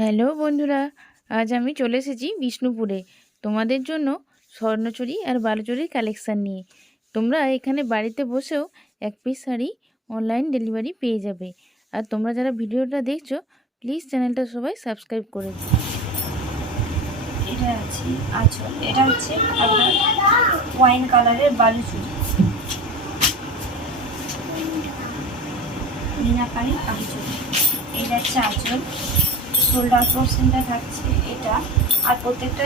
Hello বন্ধুরা, আজ আমি চলে এসেছি বিষ্ণুপুরে তোমাদের জন্য স্বর্ণচুড়ি আর বালুচুরির কালেকশান নিয়ে। তোমরা এখানে বাড়িতে বসেও এক পিস শাড়ি অনলাইন ডেলিভারি পেয়ে যাবে। আর তোমরা যারা ভিডিওটা দেখছো প্লিজ চ্যানেলটা সবাই সাবস্ক্রাইব করে দিও। এটা আছে আঁচল, এটা হচ্ছে আপনার ওয়াইন কালারের বালুচুরি, মিনাকারি বালুচুরি। এটা হচ্ছে আঁচল, শোল্ডার পোর্শনটা থাকছে এটা। আর প্রত্যেকটা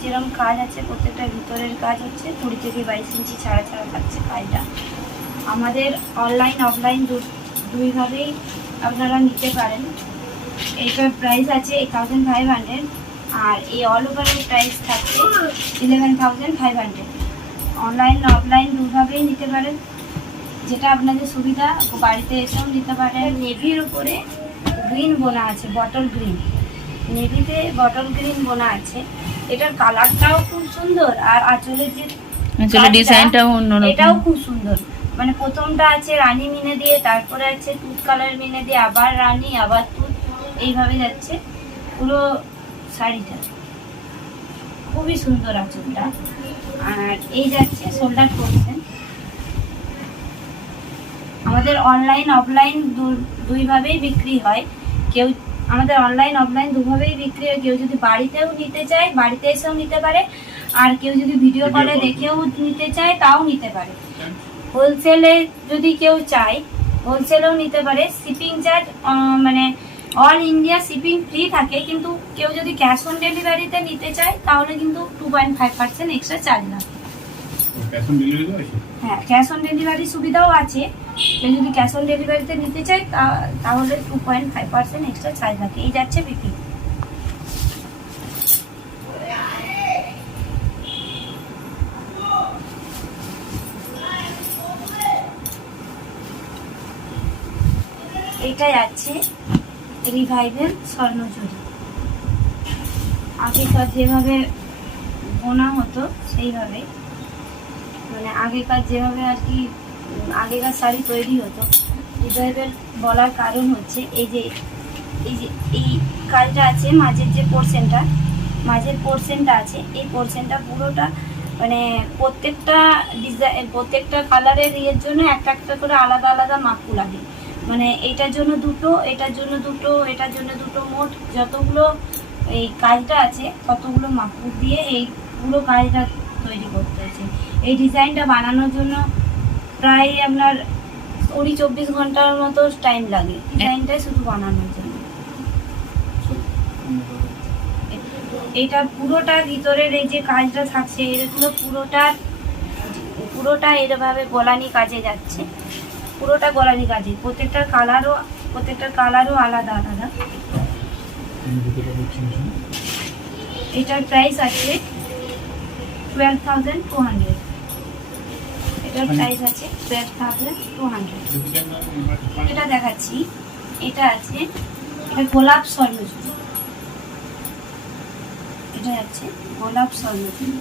যেরকম কাজ আছে, প্রত্যেকটা ভিতরের কাজ হচ্ছে 20 থেকে 22 ইঞ্চি ছাড়া ছাড়া থাকছে কাজটা। আমাদের অনলাইন অফলাইন দুইভাবেই আপনারা নিতে পারেন। এইটার প্রাইস আছে 8500, আর এই অল ওভারের প্রাইস থাকছে 11500। অনলাইন অফলাইন দুভাবেই নিতে পারেন, যেটা আপনাদের সুবিধা। বাড়িতে এসেও নিতে পারেন। নেভির উপরে গ্রিন বোনা আছে, বটল গ্রিন, নেভিতে বটল গ্রিন বোনা আছে। এটার কালারটাও খুব সুন্দর, আর আঁচলের যে ডিজাইনটাও অন্যরকম, এটাও খুব সুন্দর। মানে প্রথমটা আছে রানী মিনে দিয়ে, তারপরে আছে তুত কালার মিনে দিয়ে, আবার রানী, আবার তুত, এইভাবে যাচ্ছে পুরো শাড়িটা। খুবই সুন্দর আঁচলটা। আর এই যাচ্ছে শোল্ডার পোর্শন। আমাদের অনলাইন অফলাইন দুইভাবেই বিক্রি হয়। কেউ আমাদের অনলাইন অফলাইন দুভাবেই বিক্রি হয়। কেউ যদি বাড়িতেও নিতে চায়, বাড়িতে এসেও নিতে পারে। আর কেউ যদি ভিডিও কলে দেখেও নিতে চায়, তাও নিতে পারে। হোলসেলে যদি কেউ চায়, হোলসেলেও নিতে পারে। শিপিং চার্জ মানে অল ইন্ডিয়া শিপিং ফ্রি থাকে, কিন্তু কেউ যদি ক্যাশ অন ডেলিভারিতে নিতে চায় তাহলে কিন্তু 2.5% এক্সট্রা চার্জ লাগে। হ্যাঁ, ক্যাশ অন ডেলিভারি সুবিধাও আছে। কেউ যদি ক্যাশ অন ডেলিভারিতে নিতে চায় তাহলে 2.5% এক্সট্রা চার্জ লাগে। এই যাচ্ছে বিক্রি। এটা যাচ্ছে রিভাইভেল স্বর্ণচুরি। আগেকার যেভাবে বোনা হতো সেইভাবে, মানে আগেকার যেভাবে আর কি আগেকার শাড়ি তৈরি হতো। রিভাইভেল বলার কারণ হচ্ছে এই যে এই কাজটা আছে, মাঝের যে পোর্শনটা আছে, এই পোর্শনটা পুরোটা মানে প্রত্যেকটা ডিজাইন, প্রত্যেকটা কালারের ইয়ের জন্য একটা একটা করে আলাদা আলাদা মাপু লাগে। মানে এটার জন্য দুটো, এটার জন্য দুটো, এটার জন্য দুটো, মোট যতগুলো এই কাজটা আছে ততগুলো মাপু দিয়ে এই পুরো কাজটা তৈরি করতে হয়েছে। এই ডিজাইনটা বানানোর জন্য প্রায় আপনার 24 ঘন্টার মতো টাইম লাগে ডিজাইনটাই শুধু বানানোর জন্য। এটা পুরোটা ভিতরের এই যে কাজটা থাকছে, এগুলো পুরোটা এরভাবে গলানি কাজে যাচ্ছে। পুরোটা গলানি কাজে, প্রত্যেকটার কালারও আলাদা আলাদা। এটার প্রাইস আছে 12,200। এটার প্রাইস আছে 12,200। এটা দেখাচ্ছি, এটা আছে, এটা গোলাপ স্বর্ণচুরি। এটা আছে গোলাপ স্বর্ণচুরি।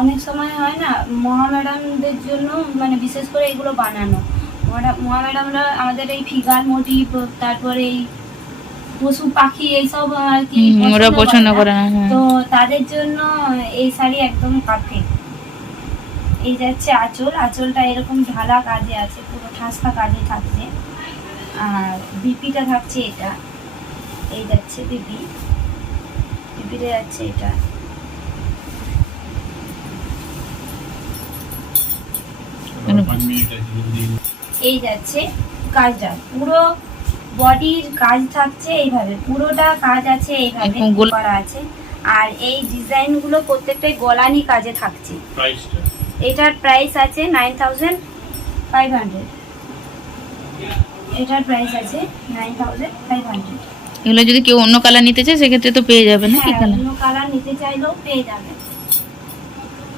অনেক সময় হয় না মহা ম্যাডামদের জন্য, মানে বিশেষ করে এগুলো বানানো। মহা ম্যাডামরা আমাদের এই ফিগার মোটিভ, তারপরে এই পশু পাখি এইসব আর কি পছন্দ করে, তো তাদের জন্য এই শাড়ি একদম পারফেক্ট। এই যাচ্ছে আঁচল, আঁচলটা এরকম ঢালা কাজে আছে, পুরো ঠাসা কাজে থাকছে। আর বিপিটা থাকছে এটা, এই যাচ্ছে বিপিতে যাচ্ছে এটা। এই যাচ্ছে কাজটা, পুরো বডির কাজ থাকছে এইভাবে, পুরোটা কাজ আছে এইভাবে করা আছে। আর এই ডিজাইনগুলো প্রত্যেকটাই গলানি কাজে থাকছে। এটার প্রাইস আছে 9500। এটার প্রাইস আছে 9500। এগুলো যদি কেউ অন্য কালার নিতে চায় সেক্ষেত্রে তো পেয়ে যাবে না? হ্যাঁ, অন্য কালার নিতে চাইলেও পেয়ে যাবে।